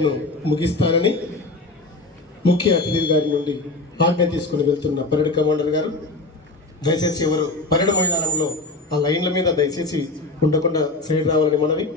పరేడ్ను ముగిస్తారని ముఖ్య అతిథి గారి నుండి ఆజ్ఞ తీసుకుని వెళ్తున్న పరేడ్ కమాండర్ గారు, దయచేసి ఎవరు పరేడ్ మైదానంలో ఆ లైన్ల మీద దయచేసి ఉండకుండా సైడ్ రావాలని మనవి.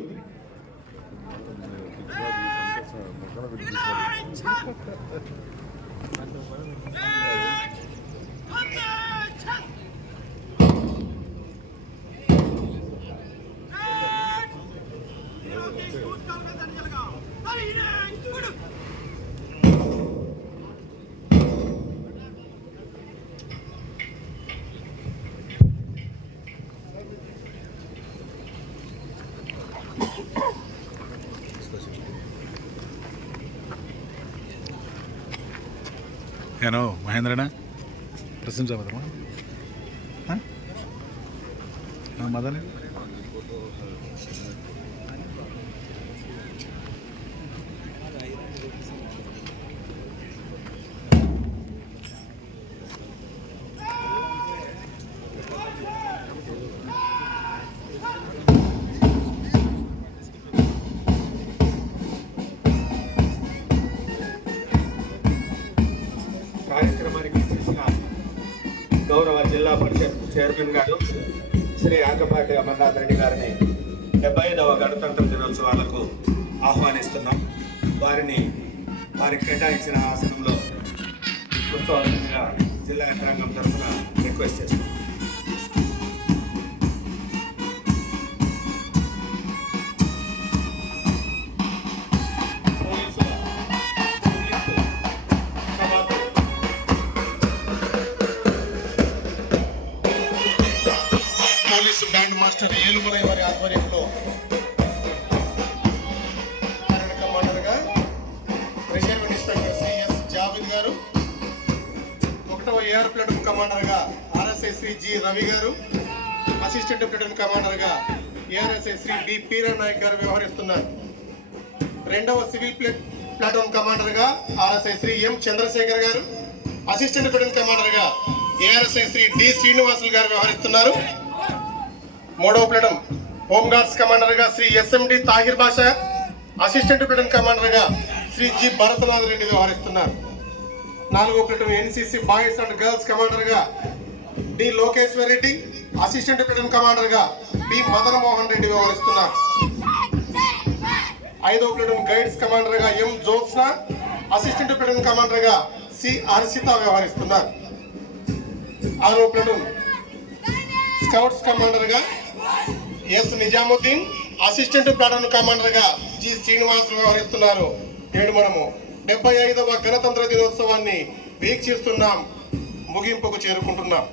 ಏನೋ ಮಹೇಂದ್ರಣ್ಣ ಪ್ರಶಂಸಾ ಮದನ కార్యక్రమానికి చేసిన గౌరవ జిల్లా పరిషత్ చైర్మన్ గారు శ్రీ ఆకపాటి అమర్నాథ్ రెడ్డి గారిని 75వ గణతంత్ర దినోత్సవాలకు ఆహ్వానిస్తున్నాం. వారికి కేటాయించిన ఆసనంలో కూర్చోవాల్సిందిగా జిల్లా యంత్రాంగం తరఫున రిక్వెస్ట్ చేస్తున్నాం. పోలీసు బ్యాండ్ మాస్టర్ ఏలుమలై వారి ఆధ్వర్యంలో పరేడ్ కమాండర్గా reserve inspector Sri S Javed గారు, 1వ ఏఆర్ ప్లాటూన్ కమాండర్గా ఆర్ఎస్ఐ శ్రీ జి రవి గారు, అసిస్టెంట్ ప్లాటూన్ కమాండర్గా ఏఆర్ఎస్ఐ శ్రీ డి పీరా నాయక్ గారు వ్యవహరిస్తున్నారు. 2వ సివిల్ ప్లాటూన్ కమాండర్గా ఆర్ఎస్ఐ శ్రీ ఎం చంద్రశేఖర్ గారు, అసిస్టెంట్ ప్లాటూన్ కమాండర్గా ఏఆర్ఎస్ఐ శ్రీ డి శ్రీనివాసులు గారు వ్యవహరిస్తున్నారు. 3వ ప్లాటూన్ హోంగార్డ్స్ కమాండర్గా Sri SMD Tahir Basha, assistant platoon కమాండర్గా శ్రీ జి భరతనాథ్ రెడ్డి వ్యవహరిస్తున్నారు. 4వ platoon NCC boys and girls కమాండర్గా D Lokeshwar Reddy, assistant platoon కమాండర్గా బి మదన్ మోహన్ రెడ్డి వ్యవహరిస్తున్నారు. 5వ ప్లాటూన్ గైడ్స్ కమాండర్గా ఎం జ్యోత్స్న, అసిస్టెంట్ ప్లాటూన్ కమాండర్గా సి హర్షిత వ్యవహరిస్తున్నారు. 6వ ప్లాటూన్ స్కౌట్స్ కమాండర్గా ఎస్ నిజాముద్దీన్, అసిస్టెంట్ ప్లాటూన్ కమాండర్గా జి శ్రీనివాస్ వ్యవహరిస్తున్నారు. నేడు మనము 75వ గణతంత్ర దినోత్సవాన్ని వీక్షిస్తున్నాం, ముగింపుకు చేరుకుంటున్నాం.